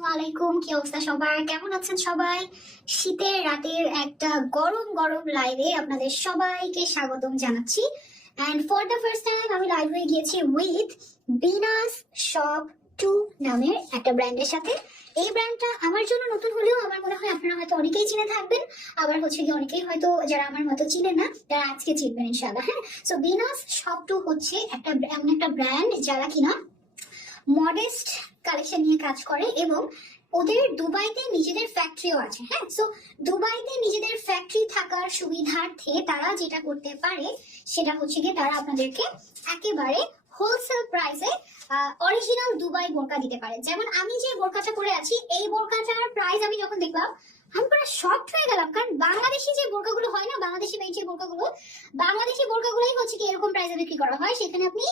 আসসালামুআলাইকুম, কি অবস্থা সবার? কেমন আছেন সবাই? শীতের রাতের একটা গরম গরম লাইভে আপনাদের সবাইকে স্বাগতম জানাচ্ছি। And for the first time আমি লাইভ হয়ে গিয়েছি উইথ বিনাস শপ 2 নামের একটা ব্র্যান্ডের সাথে। এই ব্র্যান্ডটা আমার জন্য নতুন হলেও আমার মনে হয় আপনারা হয়তো অনেকেই চিনে থাকবেন, আবার হচ্ছে কি অনেকেই হয়তো যারা আমার মতো চিনেন না তারা আজকে চিনবেন ইনশাআল্লাহ। হ্যাঁ, সো বিনাস শপ 2 হচ্ছে এমন একটা ব্র্যান্ড যারা কিনা মডেস্ট কালেকশন নিয়ে কাজ করে এবং ওদের দুবাইতে নিজেদের ফ্যাক্টরিও আছে। হ্যাঁ, সো দুবাইতে নিজেদের ফ্যাক্টরি থাকার সুবিধার্থে তারা যেটা করতে পারে সেটা হচ্ছে গিয়ে তারা আপনাদেরকে একেবারে হোলসেল প্রাইসে অরিজিনাল দুবাই বোরকা দিতে পারে। যেমন আমি যে বোরকাটা পরে আছি, এই বোরকাটার প্রাইস আমি যখন দেখলাম আমি পুরো শকড হয়ে গেলাম, কারণ বাংলাদেশি যে বোরকাগুলো হয় না, বাংলাদেশি মেড যে বাংলাদেশি বোরকাগুলোই হচ্ছে কি এরকম প্রাইসে বিক্রি করা হয়, সেখানে আপনি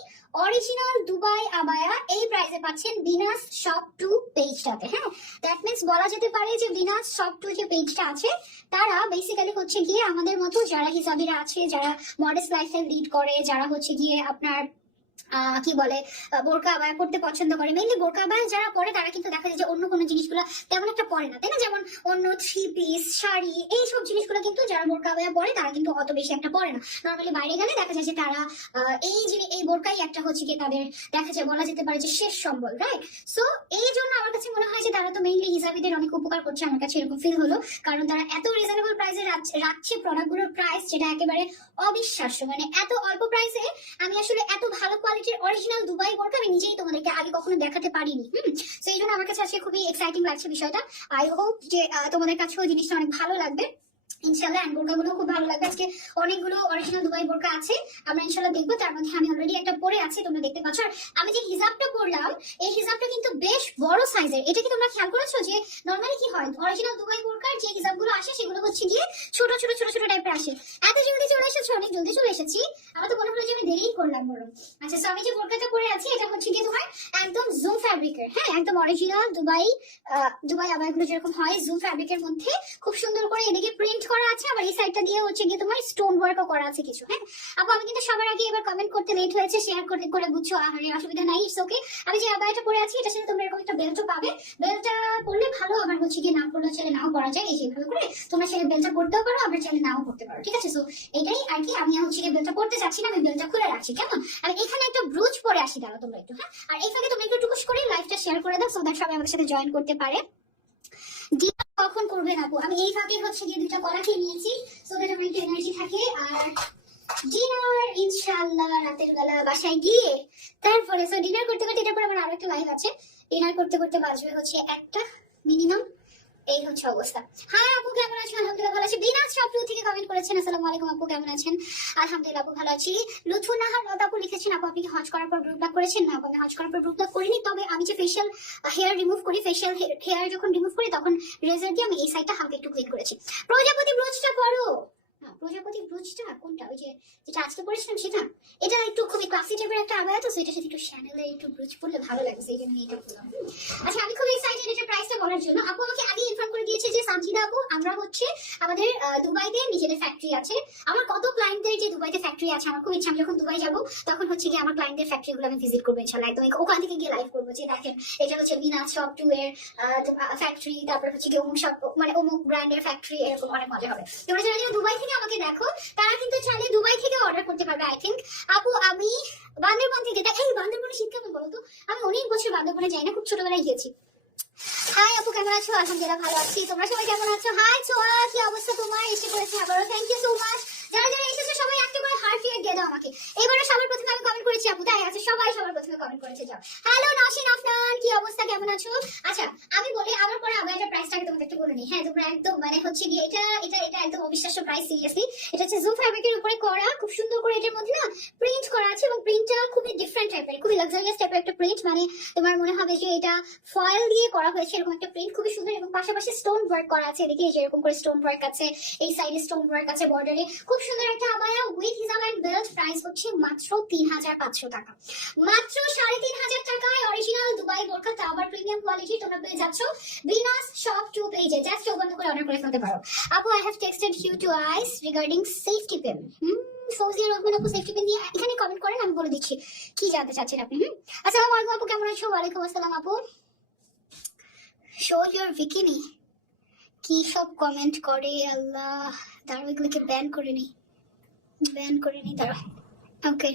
অরিজিনাল দুবাই আবায়া এই প্রাইসে পাচ্ছেন বিনাস শপ 2 পেজটাতে। হ্যাঁ, দ্যাট মিন্স বলা যেতে পারে যে বিনাস শপ 2 যে পেজটা আছে তারা বেসিক্যালি হচ্ছে গিয়ে আমাদের মতো যারা হিসাবিরা আছে, যারা মডেস্ট লাইফস্টাইল লিড করে, যারা হচ্ছে গিয়ে আপনার কি বলে বোরকা আবায়া পড়তে পছন্দ করে, মেইনলি বোরকা আবায়া যারা পরে তারা কিন্তু দেখা যায় যে অন্য কোনো জিনিসগুলো তেমন একটা পরে না, তাই না? যেমন অন্য 3 পিস শাড়ি এইসব জিনিসগুলো কিন্তু যারা বোরকা আবায়া পরে তারা কিন্তু অত বেশি একটা পরে না। নর্মালি বাইরে গেলে দেখা যায় যে তারা এই বোরকাই একটা হচ্ছে কি তাদের দেখা যায় বলা যেতে পারে যে শেষ সম্বল, রাইট? সো এই জন্য আমার কাছে মনে হয় যে তারা তো মেইনলি হিজাবিদের অনেক উপকার করছে, আমার কাছে এরকম ফিল হলো, কারণ তারা এত রিজনেবল প্রাইসে রাখছে প্রোডাক্টগুলোর প্রাইস, যেটা একেবারে অবিশ্বাস্য। মানে এত অল্প প্রাইসে আমি আসলে এত ভালো কোয়ালিটির অরিজিনাল দুবাই বোরকা আমি নিজেই তোমাদেরকে আগে কখনো দেখাতে পারিনি। তো এই জন্য আমার কাছে আজকে খুবই এক্সাইটিং লাগছে বিষয়টা। আই হোপ যে তোমাদের কাছেও জিনিসটা অনেক ভালো লাগবে ইনশাল্লাহ। এন্ড বোরকাগুলো খুব ভালো লাগবে। আজকে অনেকগুলো অরিজিনাল দুবাই বোরকা আছে, আমরা ইনশাল্লাহ দেখবো। তার মধ্যে আমি অলরেডি একটা পরে আছি, তোমরা দেখতে পাচ্ছ। আর আমি যে হিজাবটা পরলাম, এই হিজাবটা কিন্তু বেশ বড় সাইজের। এটা কি তোমরা খেয়াল করেছো যে নর্মালি কি হয় অরিজিনাল দুবাই বোরকার যে হিজাবগুলো আসে সেগুলো হচ্ছে গিয়ে ছোট ছোট ছোট ছোট টাইপের আসে। এত জলদি চলে এসেছো? অনেক জলদি চলে এসেছি, আমার তো মনে হলো যে আমি দেরিই করলাম বরং। আচ্ছা, সো আমি যে বোরকাটা পরে আছি এটা হচ্ছে গিয়ে তোমার একদম জুম ফ্যাব্রিকের। হ্যাঁ, একদম অরিজিনাল দুবাই আবায়াগুলো যেরকম হয় জুম ফ্যাব্রিকের মধ্যে খুব সুন্দর করে এদিকে প্রিন্ট করা আছে, আবার এই সাইডটা দিয়ে হচ্ছে গিয়ে তোমার স্টোন ওয়ার্কও করা আছে কিছু। হ্যাঁ আপু, আমি কিন্তু সবার আগে এবার কমেন্ট করতে লেট হয়েছে, শেয়ার করতে করে বুঝছো, আরে অসুবিধা নাই, ইটস ওকে। আমি যে আবায়াটা পরে আছি এটার সাথে তোমরা এরকম একটা বেল্টও পাবে। বেল্টটা পরলে ভালো, আবার হচ্ছে গিয়ে না পরলে চাইলে নাও পরা যায়। এই যেভাবে করে তোমরা সেই বেল্টটা পরতেও পারো, আবার চাইলে নাও পরতে পারো, ঠিক আছে? সো এটাই আর কি। আমি হচ্ছে গিয়ে বেল্টটা পরতে চাচ্ছি না, আমি বেল্টটা খুলে রাখছি, কেমন? আমি এখানে একটা ব্রুচ পরে আসি, দাঁড়াও তোমরা একটু। হ্যাঁ, আর এই ফাঁকে তোমরা একটু টুকুস করে লাইভটা শেয়ার করে দাও, সো দ্যাট সবাই আমাদের সাথে জয়েন করতে পারে। ডিনার কখন করবেন আপু? আমি এই ফাঁকে হচ্ছে গিয়ে 2টা কলা খেয়ে নিয়েছি, সো দ্যাট আমার একটু এনার্জি থাকে। আর ডিনার ইনশাআল্লাহ রাতের বেলা বাসায় গিয়ে তারপরে। সো ডিনার করতে করতে এটার পর আমার আরো একটা লাইভ আছে, ডিনার করতে করতে বাজবে হচ্ছে 1টা মিনিমাম। এই হচ্ছে অবস্থা। হাই আপু, কেমন আছেন? আলহামদুলিল্লাহ ভালো আছি। বিনাস শপ 2 থেকে কমেন্ট করেছেন, আসসালামুআলাইকুম আপু, কেমন আছেন? আলহামদুলিল্লাহ আপু ভালো আছি। লুথুনাহার লতা আপু লিখেছেন, আপু আপনি কি হজ করার পর গ্রুপ ডাক করেছেন? না আপু, আমি হজ করার পর গ্রুপ ডাক করিনি, তবে আমি যে ফেশিয়াল হেয়ার রিমুভ করি, ফেশিয়াল হেয়ার যখন রিমুভ করি তখন রেজার দিয়ে আমি এই সাইডটা হালকা একটু ক্লিন করেছি। প্রজাপতি ব্রুচটা পরো। না, প্রজাপতি ব্রুচটা কোনটা? ওই যে যেটা আজকে পরেছিলাম সেটা? এটা একটু খুবই ক্লাসি টাইপের একটা আবায়া, তো সেটার সাথে একটু শ্যানেলের একটু ব্রুচ পরলে ভালো লাগে, সেই জন্য এটা পরলাম। আচ্ছা, আমি খুব এক্সাইটেড এটা প্রাইসটা বলার জন্য। আপু আমাকে আগে ইনফর্ম করে দিয়েছে যে সানজিদা আপু, আমরা হচ্ছে আমাদের দুবাইতে নিজেদের ফ্যাক্টরি আছে। আমার কত ক্লায়েন্টদের যে দুবাইতে ফ্যাক্টরি আছে, আমার খুব ইচ্ছা আমি যখন দুবাই যাবো তখন হচ্ছে গিয়ে আমার ক্লায়েন্টদের ফ্যাক্টরি গুলো আমি ভিজিট করবো ইনশাআল্লাহ। একদম ওখান থেকে গিয়ে লাইভ করবো যে দেখেন এটা হচ্ছে বিনাস শপ 2 এর ফ্যাক্টরি, তারপর হচ্ছে গিয়ে অমুক শপ মানে অমুক ব্র্যান্ডের ফ্যাক্টরি, এরকম অনেক মজা হবে। তোমরা যারা দুবাই থেকে আমাকে দেখো তারা কিন্তু চাইলে দুবাই থেকে অর্ডার করতে পারবে। আই থিঙ্ক আপু আমি বান্দরবন থেকে, এই বান্দরবনে শীত কেমন বলো তো? আমি অনেক বছর বান্দরবনে যাই না, খুব ছোটবেলায় গিয়েছি। হাই আপু, কেমন আছো? আলহামদুলিল্লাহ ভালো আছি, তোমরা সবাই কেমন আছো? হাই ছোয়া, কি অবস্থা তোমার? এসে পড়েছে আবারও, থ্যাংক ইউ সো মাচ। যারা যারা এসেছে সবাই একেবারে হার্ট রিয়েক্ট দিয়ে দাও আমাকে। এবারে সবার প্রথমে আমি কমেন্ট করেছি আপু, তাই আছে সবাই সবার প্রথমে কমেন্ট করেছে। যাও। হ্যালো নাসিন আফনান, কি অবস্থা, কেমন আছো? আচ্ছা, আমি বলি আমার পরে আবার এটা প্রাইসটাকে তোমাকে একটু বলে নিই। হ্যাঁ, তোমরা একদম মানে হচ্ছে গিয়ে এটা এটা এটা একদম অবিশ্বাস্য প্রাইস, সিরিয়াসলি। এটা হচ্ছে জুম ফ্যাব্রিকের উপরে করা, খুব সুন্দর করে এটার মধ্যে না প্রিন্ট করা আছে, এবং প্রিন্টটা খুবই ডিফারেন্ট টাইপের, খুবই লাক্সারিয়াস টাইপের একটা প্রিন্ট। মানে তোমার মনে হবে যে এটা ফয়েল দিয়ে করা হয়েছে, এরকম একটা প্রিন্ট খুবই সুন্দর। এবং পাশাপাশি স্টোন ওয়ার্ক করা আছে, এদিকে যেরকম করে স্টোন ওয়ার্ক আছে, এই সাইডে স্টোন ওয়ার্ক আছে বর্ডারে। খুব সুন্দর একটা আবায়া উইথ হিজাব এন্ড বেল্ট। প্রাইস হচ্ছে মাত্র 3500 টাকা, মাত্র 3500 টাকায় অরিজিনাল দুবাই বোরকা, তাও আবার প্রিমিয়াম কোয়ালিটি তোমরা পেয়ে যাচ্ছ বিনাস শপ 2 পেজে। জাস্ট চোখ বন্ধ করে অর্ডার করে ফেলতে পারো। আপু I have texted you twice regarding safety pin. Fouzia Rahman আপু সেফটি পিন নিয়ে এখানে কমেন্ট করেন, আমি বলে দিচ্ছি কি জানতে চাচ্ছেন আপনি। আসসালামু আলাইকুম আপু, কেমন আছো? ওয়ালাইকুম আসসালাম আপু। Show your bikini. কি সব কমেন্ট করে আল্লাহ, দাঁড়াও এগুলোকে ব্যান করে নি, দাঁড়াও। ওকে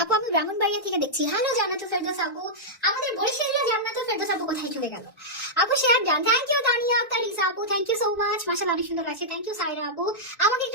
আপু, আমি ব্রাহ্মণবাড়িয়া থেকে দেখছি। হ্যালো জান্নাতুল ফেরদৌস আপু। আমাদের বরিশালের জান্নাতুল ফেরদৌস আপু কোথায় চলে গেল? আপু share done. Thank you Tania Akter Isa আপু, থ্যাংক ইউ সো মাচ। মাশাআল্লাহ অনেক সুন্দর লাগছে, থ্যাংক ইউ সাইরা আপু। আমাকে